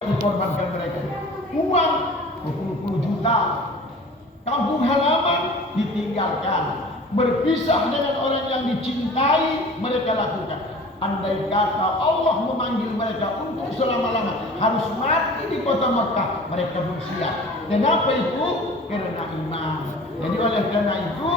dikorbankan mereka. Uang 20 juta, kampung halaman ditinggalkan, berpisah dengan orang yang dicintai mereka lakukan. Andai kata Allah memanggil mereka untuk selama-lama harus mati di kota Mekah, mereka belum siap. Kenapa itu? Karena iman. Jadi oleh karena itu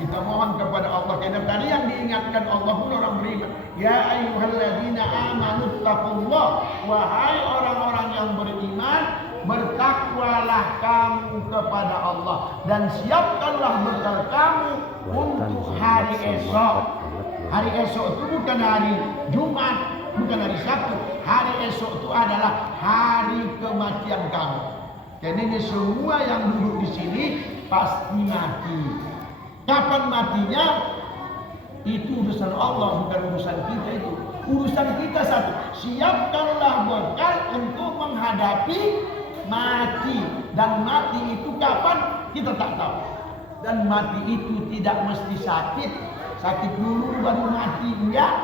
kita mohon kepada Allah, karena tadi yang diingatkan Allah pun orang beriman. Ya ayyuhalladzina amanu taqullah, wahai orang-orang yang beriman, bertakwalah kamu kepada Allah dan siapkanlah bekal kamu untuk hari esok. Hari esok itu bukan hari Jumat, bukan hari Sabtu. Hari esok itu adalah hari kematian kamu. Jadi ini semua yang duduk di sini pasti mati. Kapan matinya? Itu urusan Allah, bukan urusan kita itu. Urusan kita satu, siapkanlah bekal untuk menghadapi mati. Dan mati itu kapan? Kita tak tahu. Dan mati itu tidak mesti sakit. Sakit dulu baru mati, enggak.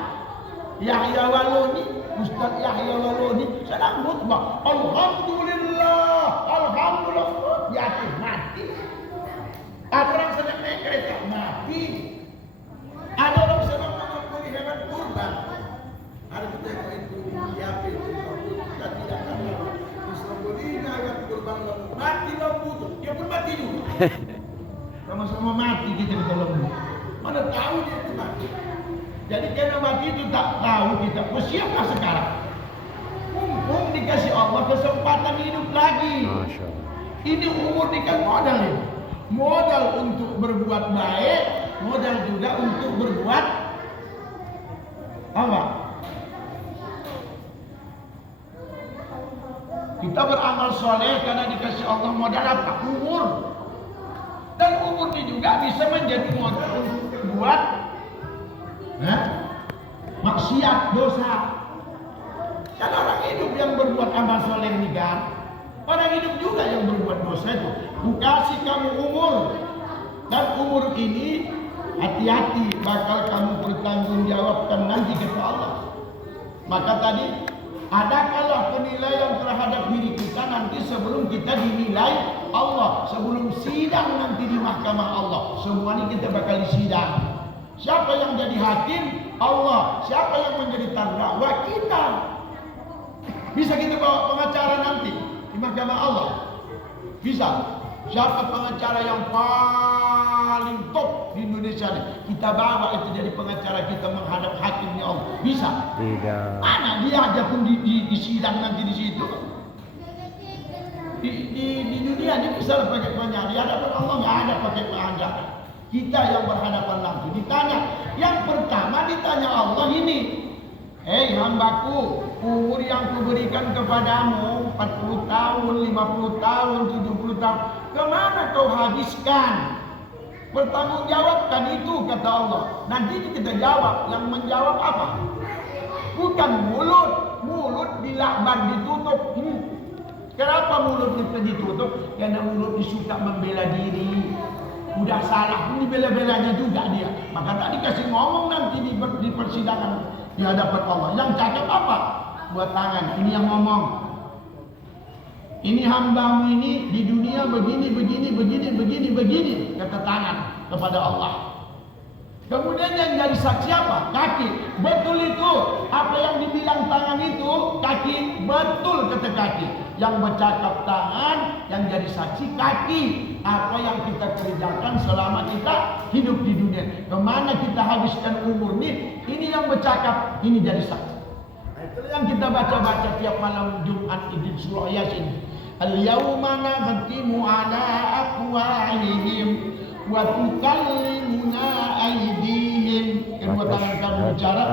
Yahya Waloni, Ustaz Yahya Waloni sedang khutbah, alhamdulillah, alhamdulillah, jatuh mati. Ada orang sedang naik kereta mati. Ada orang sedang mengambil hewan kurban. Hari kita itu siapa itu? Kita tidak tahu. Disembelihnya hewan kurban mati lembu, dia pun mati juga. Sama-sama mati kita di dalam. Mana tahu dia itu mati. Jadi karena mati itu tak tahu kita. Bersiaplah sekarang. Mumpung dikasih Allah kesempatan hidup lagi. Ini umur ini kan modal ini. Modal untuk berbuat baik, modal juga untuk berbuat apa? Kita beramal soleh karena dikasih Allah modal apa? Umur. Dan umur ini juga bisa menjadi modal untuk buat maksiat, dosa. Kan orang hidup yang berbuat amal soleh ini kan, orang hidup juga yang berbuat dosa itu. Kasih kamu umur, dan umur ini hati-hati bakal kamu bertanggungjawabkan nanti kepada Allah. Maka tadi adakanlah penilaian terhadap diri kita nanti sebelum kita dinilai Allah, sebelum sidang nanti di mahkamah Allah. Semua ini kita bakal disidang. Siapa yang jadi hakim? Allah. Siapa yang menjadi terdakwa? Kita. Bisa kita bawa pengacara nanti di mahkamah Allah? Bisa. Siapa pengacara yang paling top di Indonesia ini? Kita bawa itu jadi pengacara kita menghadap hakimnya Allah. Bisa? Tidak. Mana dia aja pun di sidang nanti di situ. Di dunia ini bisa pakai pengacara. Di hadapan Allah nggak ada pakai pengacara. Kita yang berhadapan langsung ditanya. Yang pertama ditanya Allah ini. Hei hambaku, umur yang kuberikan kepadamu 40 tahun, 50 tahun, 70 tahun, kemana kau habiskan? Bertanggungjawabkan itu kata Allah. Nanti kita jawab. Yang menjawab apa? Bukan mulut. Mulut dilakban ditutup. Kenapa mulut kita ditutup? Karena mulut disuka membela diri. Udah salah pun dibela-belanya juga dia. Maka tak dikasih ngomong nanti di persidangan di hadapan Allah. Yang cakap apa? Buat tangan. Ini yang ngomong. Ini hambamu ini di dunia begini, begini, kata tangan kepada Allah. Kemudian yang jadi saksi apa? Kaki. Betul itu. Apa yang dibilang tangan itu, kaki. Betul kata kaki. Yang bercakap tangan, yang jadi saksi kaki. Apa yang kita kerjakan selama kita hidup di dunia. Kemana kita habiskan umur ini yang bercakap, ini jadi saksi. Itu yang kita baca-baca tiap malam Jumat di surah Yasin. Al-yawma nakhtimu ala afwahihim wa tukallimuna aydihim. Kedua tangan kamu bicara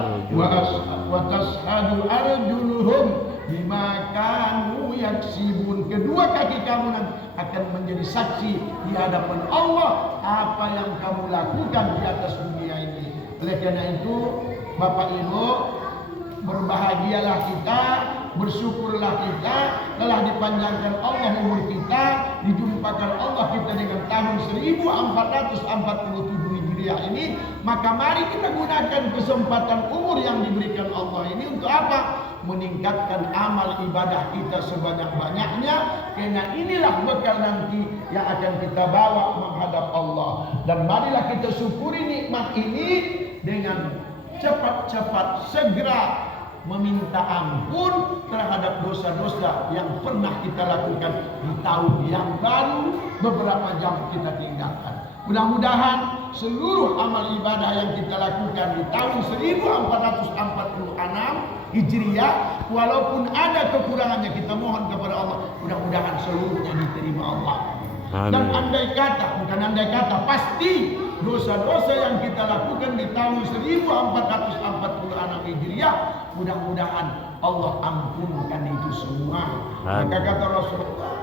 wa tashhadu arjuluhum bima kanu yaksibun. Kedua kaki kamu nanti akan menjadi saksi di hadapan Allah apa yang kamu lakukan di atas dunia ini. Oleh karena itu Bapak Ibu, berbahagialah kita, bersyukurlah kita telah dipanjangkan Allah umur kita, dijumpakan Allah kita dengan tahun 1447 Hijriah ini. Maka mari kita gunakan kesempatan umur yang diberikan Allah ini untuk apa? meningkatkan amal ibadah kita sebanyak-banyaknya, karena inilah bekal nanti yang akan kita bawa menghadap Allah. Dan marilah kita syukuri nikmat ini dengan cepat-cepat segera meminta ampun terhadap dosa-dosa yang pernah kita lakukan di tahun yang baru beberapa jam kita tinggalkan. Mudah-mudahan seluruh amal ibadah yang kita lakukan di tahun 1446 Hijriah, walaupun ada kekurangannya, kita mohon kepada Allah, mudah-mudahan seluruhnya diterima Allah. Amin. Dan andai kata, pasti dosa-dosa yang kita lakukan di tahun 1446 Hijriah, mudah-mudahan Allah ampunkan itu semua. Maka kata Rasulullah,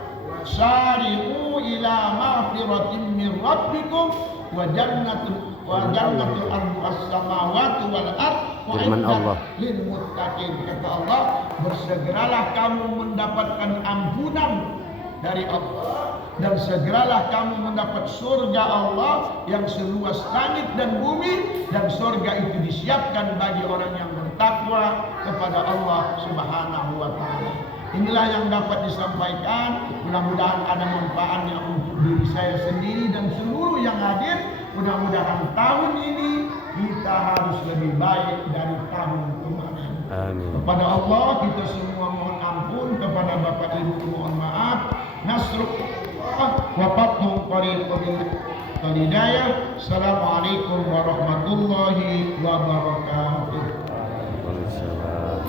"Sari'u ila maghfiratin min rabbikum wa jannatul ardu as-samawati wal ard wa inna lil muttaqin." Kata Allah, bersegeralah kamu mendapatkan ampunan dari Allah, dan segeralah kamu mendapat surga Allah yang seluas langit dan bumi, dan surga itu disiapkan bagi orang yang bertakwa kepada Allah Subhanahu wa taala. Inilah yang dapat disampaikan. Mudah-mudahan ada manfaatnya untuk diri saya sendiri dan seluruh yang hadir. Mudah-mudahan tahun ini kita harus lebih baik dari tahun kemarin. Amin. Kepada Allah kita semua mohon ampun, kepada Bapak Ibu mohon maaf. Nasrullah wa fathun qaribun hidayah. Assalamualaikum warahmatullahi wabarakatuh. Waalaikumsalam.